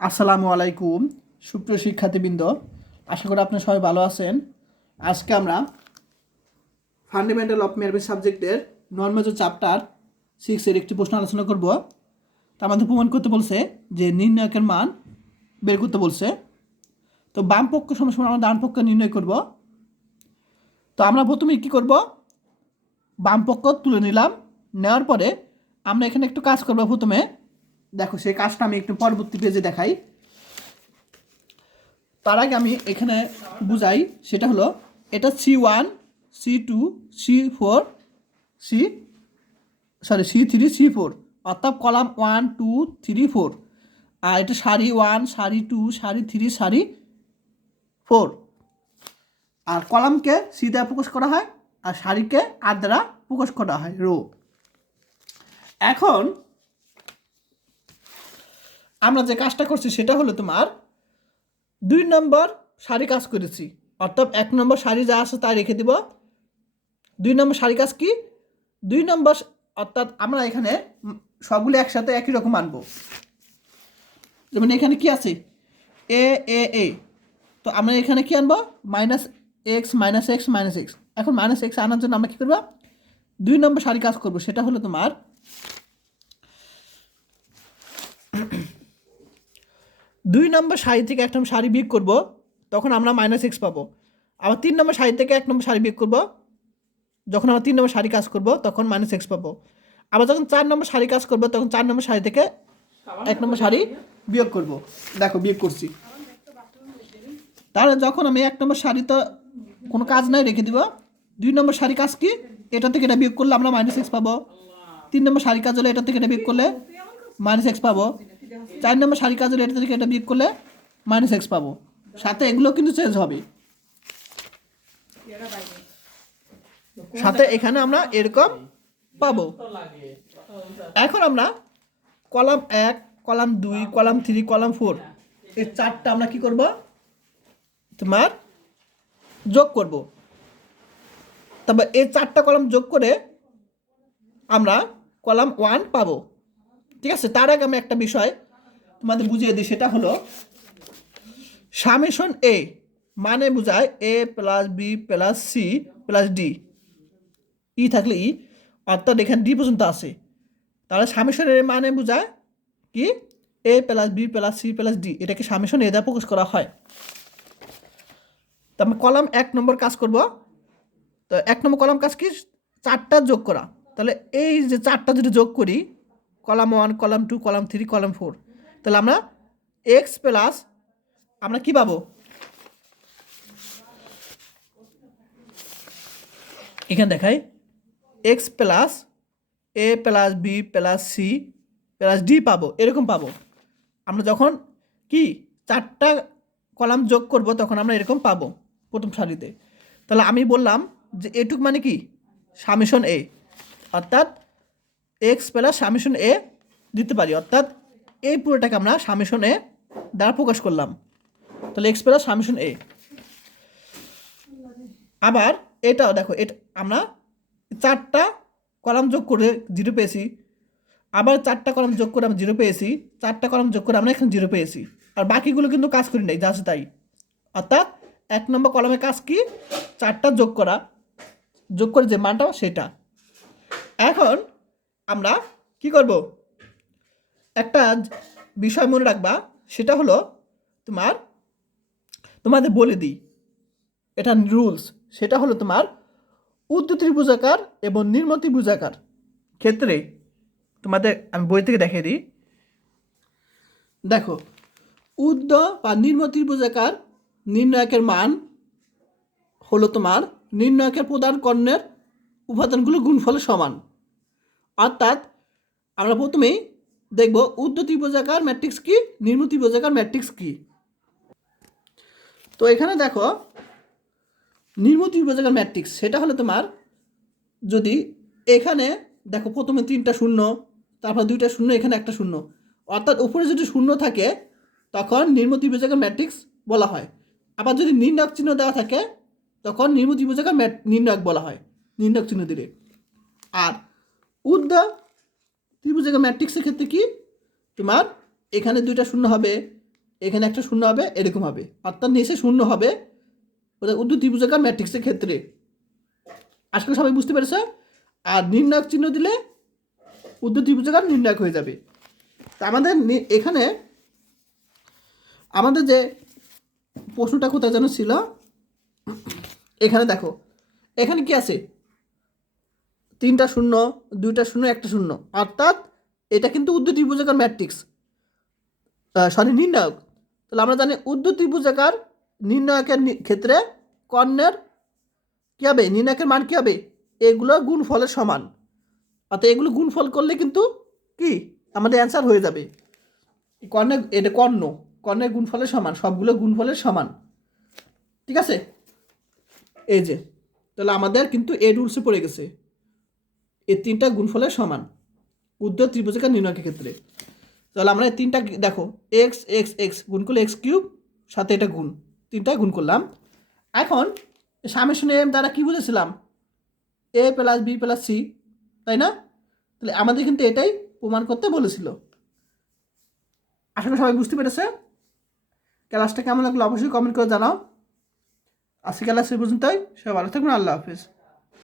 আসসালামু আলাইকুম সুপ্রিয় শিক্ষার্থীবৃন্দ, আশা করি আপনারা সবাই ভালো আছেন। আজকে আমরা ফান্ডামেন্টাল অফ ম্যাথমেটিক্স সাবজেক্টের নন মেজর চ্যাপ্টার 6-এর একটি প্রশ্ন আলোচনা করব। তার মধ্যে প্রমাণ করতে বলছে যে নির্ণায়কের মান বের করতে বলছে। তো বাম পক্ষ সমান আমরা ডান পক্ষ নির্ণয় করব। তো আমরা প্রথমে কী করব, বাম পক্ষ তুলে নিলাম। নেওয়ার পরে আমরা এখানে একটু কাজ করব। প্রথমে দেখো, সেই কাজটা আমি একটু পরবর্তী পেজে দেখাই। তার আগে আমি এখানে বুঝাই, সেটা হলো এটা C1 C2 C4 C3 C4, অর্থাৎ কলাম 1 2 3 4। আর এটা সারি 1 সারি 2 সারি 3 সারি 4। আর কলামকে সি দ্বারা প্রকাশ করা হয় আর সারিকে আর দ্বারা প্রকাশ করা হয়, রো। এখন আমরা যে কাজটা করছি সেটা হলো তোমার 2 নম্বর সারি কাজ করেছি, অর্থাৎ 1 নম্বর সারি যা আছে তা রেখে দিব। 2 নম্বর সারি কাজ কি, 2 নম্বর, অর্থাৎ আমরা এখানে সবগুলো একসাথে একই রকম আনবো। যেমন এখানে কি আছে, এ এ এ, তো আমরা এখানে কি আনবো, minus x minus x minus x. এখন মাইনাস এক্স আনার জন্য আমরা কী করবো, 2 নম্বর সারি কাজ করবো। সেটা হলো তোমার 2 নম্বর সারি থেকে 1 নম্বর সারি বিয়োগ করবো, তখন আমরা মাইনাস এক্স পাবো। আবার 3 নম্বর সারি থেকে 1 নম্বর সারি বিয়োগ করবো, যখন আমরা 3 নম্বর সারি কাজ করবো তখন মাইনাস এক্স পাবো। আবার যখন 4 নম্বর সারি কাজ করবো তখন 4 নম্বর সারি থেকে 1 নম্বর সারি বিয়োগ করবো। দেখো বিয়োগ করছি। তাহলে যখন আমি 1 নম্বর সারি তো কোনো কাজ নাই, রেখে দিব। 2 নম্বর সারি কাজ কি, এটা থেকে এটা বিয়োগ করলে আমরা মাইনাস এক্স পাবো। 3 নম্বর সারি কাজ হলে এটা থেকে এটা বিয়োগ করলে মাইনাস এক্স পাবো। 4 নম্বর সারি কাজ হলে এটা থেকে এটা বিয়োগ করলে মাইনাস এক্স পাবো। সাথে এগুলো কিন্তু চেঞ্জ হবে, সাথে এখানে আমরা এরকম পাবো। এখন আমরা কলাম 1 কলাম 2 কলাম 3 কলাম 4 এই চারটা আমরা কি করব, তোমার যোগ করব। তবে এই 4টা কলাম যোগ করে আমরা কলাম 1 পাবো। ঠিক আছে, তার আগে আমি একটা বিষয় তোমাদের বুঝিয়ে দিই, সেটা হলো সামেশন এ মানে বোঝায় A plus B plus C plus D, E থাকলে ই, অর্থাৎ এখানে ডি পর্যন্ত আছে। তাহলে সামেশন এর মানে বোঝায় কি, A plus B plus C plus D, এটাকে সামেশন এ দ্বারা প্রকাশ করা হয়। তো আমরা কলাম 1 নম্বর কাজ করব। তো 1 নম্বর কলাম কাজ কি, 4টা যোগ করা। তাহলে এই যে 4টা যদি যোগ করি, কলাম 1 কলাম 2 কলাম 3 কলাম 4, তাহলে আমরা এক্স প্লাস, আমরা কি পাবো, এখানে দেখাই, X plus A plus B plus C plus D পাবো, এরকম পাবো। আমরা যখন কি 4টা কলাম যোগ করব তখন আমরা এরকম পাবো প্রথম সারিতে। তাহলে আমি বললাম যে এটুক মানে কি, সামেশন এ, অর্থাৎ এক্স প্লাস সামেশন এ দিতে পারি, অর্থাৎ এই পুরোটাকে আমরা সামেশন এ দ্বারা প্রকাশ করলাম। তাহলে এক্স প্লাস সামেশন এ। আবার এটাও দেখো, এটা আমরা 4টা কলাম যোগ করে 0 পেয়েছি, আবার 4টা কলাম যোগ করে আমরা 0 পেয়েছি, 4টা কলাম যোগ করে আমরা এখানে 0 পেয়েছি। আর বাকিগুলো কিন্তু কাজ করি নাই, যা আছে তাই। অর্থাৎ 1 নম্বর কলামের কাজ কি, 4টা যোগ করা, যোগ করে যে মানটা সেটা। এখন আমরা কি করব, একটা বিষয় মনে রাখবা, সেটা হলো তোমাদের বলে দিই, এটা রুলস। সেটা হলো তোমার ঊর্ধ্ব ত্রিভুজাকার এবং নিম্ন ত্রিভুজাকার ক্ষেত্রে তোমাদের আমি বই থেকে দেখিয়ে দিই। দেখো, ঊর্ধ্ব বা নিম্ন ত্রিভুজাকার নির্ণায়কের মান হলো তোমার নির্ণায়কের প্রধান কর্ণের উপাদানগুলো গুণফলের সমান। অর্থাৎ আমরা প্রথমেই দেখব ঊর্ধ্ব ত্রিভুজাকার ম্যাট্রিক্স কি, নিম্ন ত্রিভুজাকার ম্যাট্রিক্স কি। তো এখানে দেখো, নিম্ন ত্রিভুজাকার ম্যাট্রিক্স সেটা হলো তোমার, যদি এখানে দেখো প্রথমে 3টা শূন্য, তারপর 2টা শূন্য, এখানে একটা শূন্য, অর্থাৎ উপরে যদি শূন্য থাকে তখন নিম্ন ত্রিভুজাকার ম্যাট্রিক্স বলা হয়। আবার যদি নির্ণায়ক চিহ্ন দেওয়া থাকে তখন নিম্ন ত্রিভুজাকার নির্ণায়ক বলা হয়, নির্ণায়ক চিহ্ন দিলে। আর ঊর্ধ্ব ত্রিভুজাকার ম্যাট্রিক্সের ক্ষেত্রে কি, তোমার এখানে 2টা শূন্য হবে, এখানে একটা শূন্য হবে, এরকম হবে, অর্থাৎ নিচে শূন্য হবে ওদের উর্ধ্ব ত্রিভুজাকার ম্যাট্রিক্সের ক্ষেত্রে। আশা করি সবাই বুঝতে পেরেছে। আর নির্ণায়ক চিহ্ন দিলে উর্ধ্ব ত্রিভুজাকার নির্ণায়ক হয়ে যাবে। তা আমাদের এখানে আমাদের যে প্রশ্নটা কোথায় যেন ছিল, এখানে দেখো, এখানে কি আছে, 3টা শূন্য, 2টা শূন্য, একটা শূন্য, অর্থাৎ এটা কিন্তু উর্ধ্ব ত্রিভুজাকার ম্যাট্রিক্স, সরি নির্ণায়ক। তাহলে আমরা জানি উর্ধ্ব ত্রিভুজাকার নির্ণায়কের ক্ষেত্রে কর্ণের কী হবে, নির্ণায়কের মান কী হবে, এগুলো গুণফলের সমান, অর্থাৎ এগুলো গুণফল করলে কিন্তু কি আমাদের অ্যান্সার হয়ে যাবে। কর্ণের, এটা কর্ণের গুণফলের সমান, সবগুলো গুণফলের সমান, ঠিক আছে। এই যে তাহলে আমাদের কিন্তু এই রুলসে পড়ে গেছে, এই 3টা গুণফলের সমান উর্ধ্ব ত্রিভুজাকার নির্ণায়কের ক্ষেত্রে। তাহলে আমরা এই 3টা দেখো, এক্স এক্স এক্স গুণ করলে এক্স কিউব, সাথে এটা গুণ, 3টা গুণ করলাম। এখন সামেশন এম দ্বারা কী বুঝেছিলাম, এ প্লাস বি প্লাস সি, তাই না? তাহলে আমাদের কিন্তু এটাই প্রমাণ করতে বলেছিল। আশা করি সবাই বুঝতে পেরেছে। ক্লাসটা কেমন লাগলো অবশ্যই কমেন্ট করে জানাও। আজকে ক্লাস এই পর্যন্তই, সবাই ভালো থাকবেন, আল্লাহ হাফেজ।